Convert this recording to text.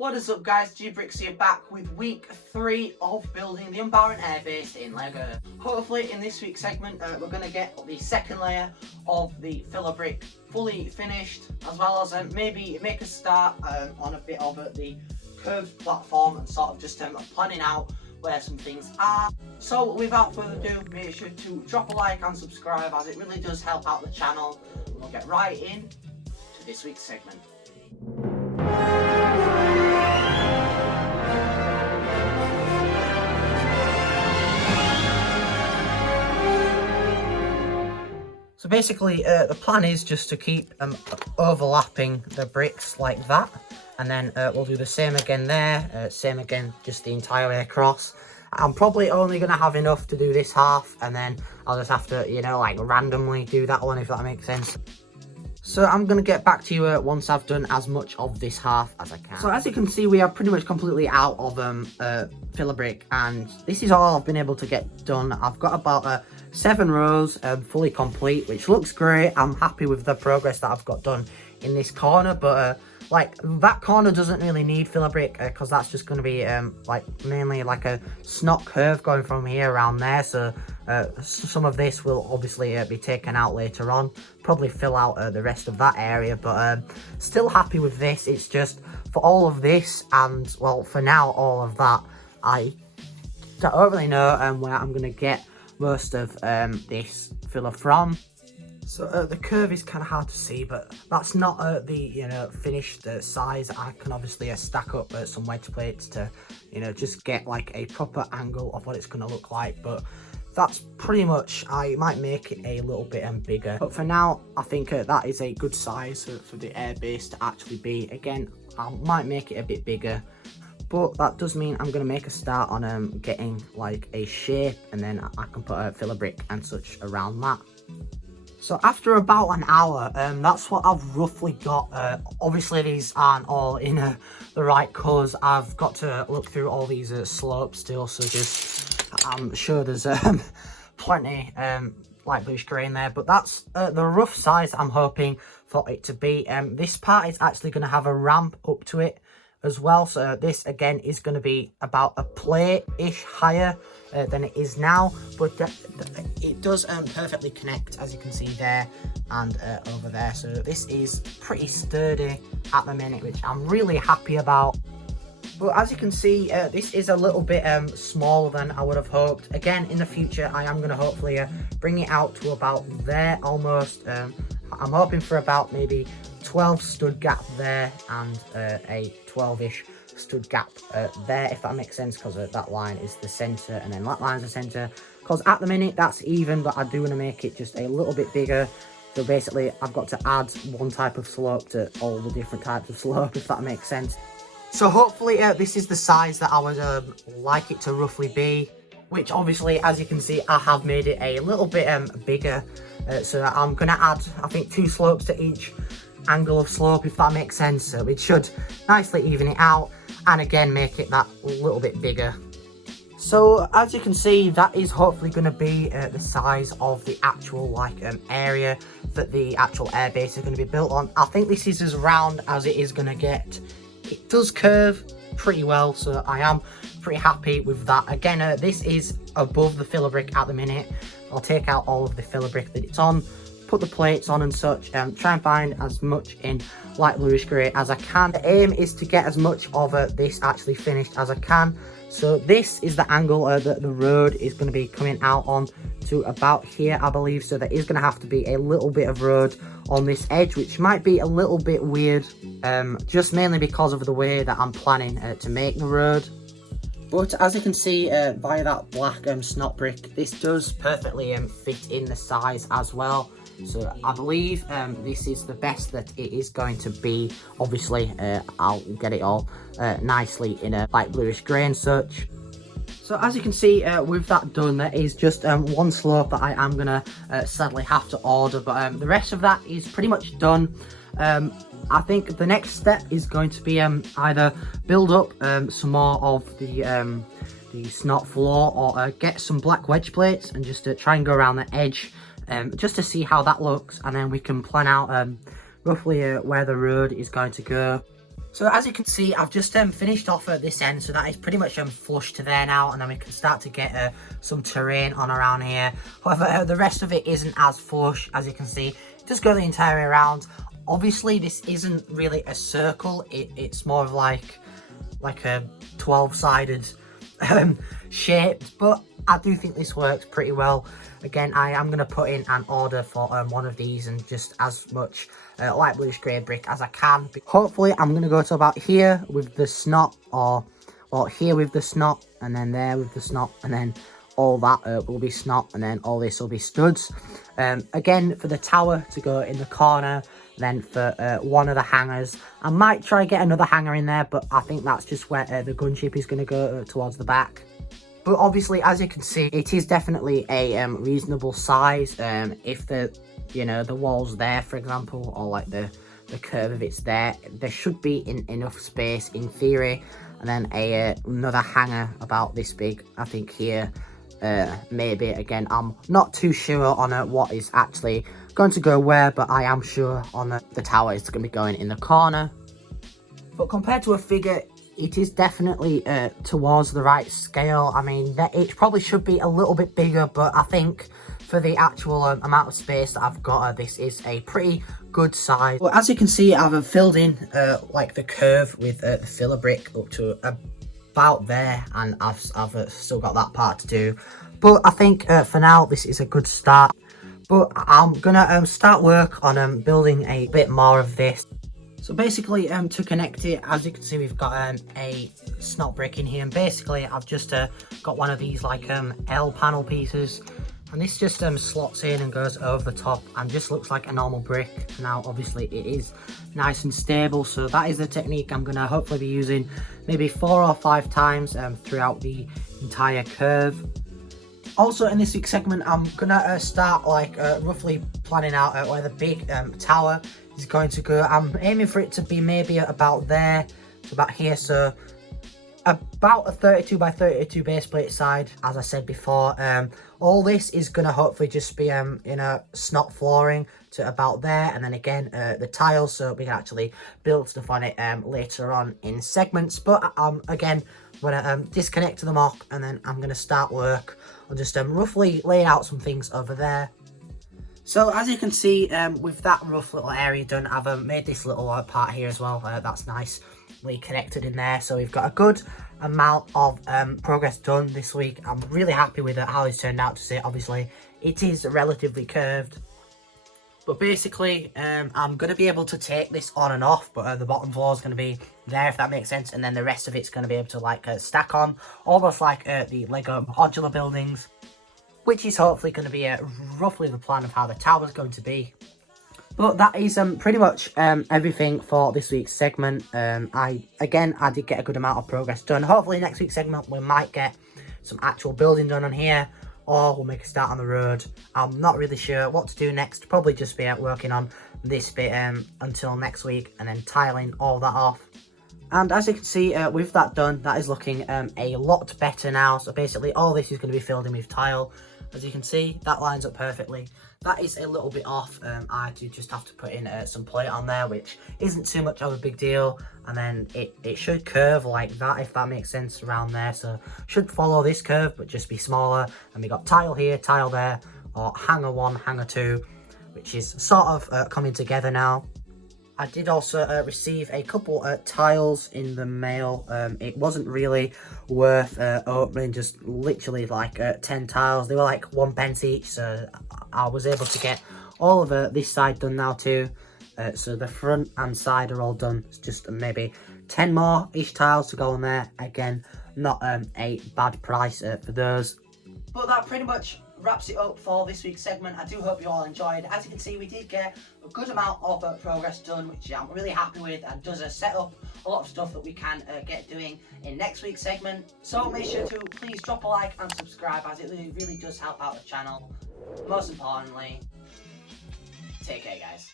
What is up guys, Brix here back with week 3 of building the Umbaran Airbase in LEGO. Hopefully in this week's segment we're going to get the second layer of the filler brick fully finished, as well as maybe make a start on a bit of the curved platform and sort of just planning out where some things are. So without further ado, make sure to drop a like and subscribe, as it really does help out the channel. We'll get right in to this week's segment. So basically the plan is just to keep overlapping the bricks like that, and then we'll do the same again there, same again just the entire way across. I'm probably only going to have enough to do this half, and then I'll just have to, you know, like randomly do that one, if that makes sense. So I'm going to get back to you once I've done as much of this half as I can. So as you can see, we are pretty much completely out of filler brick, and this is all I've been able to get done. I've got about 7 rows fully complete, which looks great. I'm happy with the progress that I've got done in this corner, but like that corner doesn't really need filler brick because that's just going to be like mainly like a snot curve going from here around there. So some of this will obviously be taken out later on, probably fill out the rest of that area, but still happy with this. It's just for all of this, and well, for now all of that, I don't really know where I'm going to get most of this filler from. So the curve is kind of hard to see, but that's not the finished size. I can obviously stack up some wedge plates to just get like a proper angle of what it's going to look like, but that's pretty much, I might make it a little bit bigger, but for now I think that is a good size for the airbase to actually be. Again, I might make it a bit bigger, but that does mean I'm going to make a start on getting like a shape, and then I can put a filler brick and such around that. So after about an hour, that's what I've roughly got. Obviously these aren't all in the right colours. I've got to look through all these slopes still, so just I'm sure there's plenty light bluish grey in there, but that's the rough size I'm hoping for it to be. This part is actually going to have a ramp up to it as well, so this again is going to be about a plate-ish higher than it is now, but it does perfectly connect, as you can see there and over there. So this is pretty sturdy at the minute, which I'm really happy about. But as you can see, this is a little bit smaller than I would have hoped. Again, in the future I am going to hopefully bring it out to about there almost. I'm hoping for about maybe 12 stud gap there and a 12-ish stud gap there, if that makes sense, because that line is the center and then that line's the center, because at the minute that's even, but I do want to make it just a little bit bigger. So basically I've got to add one type of slope to all the different types of slope, if that makes sense. So hopefully this is the size that I would like it to roughly be, which obviously, as you can see, I have made it a little bit bigger. So I'm going to add, I think, 2 slopes to each angle of slope, if that makes sense. So it should nicely even it out, and again make it that little bit bigger. So as you can see, that is hopefully going to be the size of the actual like area that the actual airbase is going to be built on. I think this is as round as it is going to get. It does curve pretty well, so I am pretty happy with that. Again, this is above the filler brick at the minute. I'll take out all of the filler brick that it's on, put the plates on and such, try and find as much in light bluish grey as I can. The aim is to get as much of this actually finished as I can. So this is the angle that the road is going to be coming out on to about here, I believe. So there is going to have to be a little bit of road on this edge, which might be a little bit weird, just mainly because of the way that I'm planning to make the road. But as you can see via that black snot brick, this does perfectly fit in the size as well. So I believe this is the best that it is going to be. Obviously I'll get it all nicely in a light bluish grey and such. So as you can see with that done, there is just one slope that I am going to sadly have to order, but the rest of that is pretty much done. I think the next step is going to be either build up some more of the snot floor, or get some black wedge plates and just try and go around the edge just to see how that looks, and then we can plan out roughly where the road is going to go. So as you can see, I've just finished off at this end, so that is pretty much flush to there now, and then we can start to get some terrain on around here. However, the rest of it isn't as flush, as you can see. Just go the entire way around. Obviously, this isn't really a circle. It's more of like a 12-sided shape, but I do think this works pretty well. Again, I am going to put in an order for one of these and just as much light bluish grey brick as I can. Hopefully, I'm going to go to about here with the snot, or here with the snot, and then there with the snot, and then all that will be snot, and then all this will be studs. Again, for the tower to go in the corner, then for one of the hangers, I might try get another hanger in there, but I think that's just where the gunship is going to go towards the back. But obviously, as you can see, it is definitely a reasonable size. If the wall's there, for example, or like the curve of it's there should be enough space in theory. And then another hanger about this big, I think here, maybe. Again, I'm not too sure on what is actually going to go where, but I am sure on the tower it's going to be going in the corner. But compared to a figure, it is definitely towards the right scale. I mean, it probably should be a little bit bigger, but I think for the actual amount of space that I've got, this is a pretty good size. Well, as you can see, I've filled in like the curve with the filler brick up to about there, and I've still got that part to do. But I think for now, this is a good start. But I'm gonna start work on building a bit more of this. So basically, to connect it, as you can see, we've got a snot brick in here, and basically I've just got one of these like L panel pieces, and this just slots in and goes over the top and just looks like a normal brick. Now obviously it is nice and stable, so that is the technique I'm gonna hopefully be using maybe 4 or 5 times throughout the entire curve. Also in this week's segment, I'm gonna start like roughly planning out where the big tower is going to go. I'm aiming for it to be maybe about there, about here, so about a 32 by 32 base plate side, as I said before. All this is gonna hopefully just be snot flooring to about there, and then again the tiles, so we can actually build stuff on it later on in segments. But again, I'm gonna disconnect them off, and then I'm gonna start work on just roughly laying out some things over there. So as you can see, with that rough little area done, I've made this little part here as well. That's nicely connected in there. So we've got a good amount of progress done this week. I'm really happy with how it's turned out to see. Obviously, it is relatively curved. But basically, I'm going to be able to take this on and off, but the bottom floor is going to be there, if that makes sense. And then the rest of it's going to be able to like stack on, almost like the Lego modular buildings, which is hopefully going to be roughly the plan of how the tower's going to be. But that is pretty much everything for this week's segment. I did get a good amount of progress done. Hopefully next week's segment we might get some actual building done on here, or we'll make a start on the road. I'm not really sure what to do next. Probably just be working on this bit until next week, and then tiling all that off. And as you can see, with that done, that is looking a lot better now. So basically all this is going to be filled in with tile. As you can see, that lines up perfectly. That is a little bit off. I do just have to put in some plate on there, which isn't too much of a big deal. And then it should curve like that, if that makes sense, around there. So should follow this curve, but just be smaller. And we got tile here, tile there, or hanger 1, hanger 2, which is sort of coming together now. I did also receive a couple tiles in the mail. It wasn't really worth opening, just literally like 10 tiles. They were like 1 pence each, so I was able to get all of this side done now too. So the front and side are all done. It's just maybe 10 more each tiles to go on there. Again, not a bad price for those. But that pretty much wraps it up for this week's segment. I do hope you all enjoyed. As you can see, we did get a good amount of progress done, which I'm really happy with, and does set up a lot of stuff that we can get doing in next week's segment. So make sure to please drop a like and subscribe, as it really does help out the channel. Most importantly, take care guys.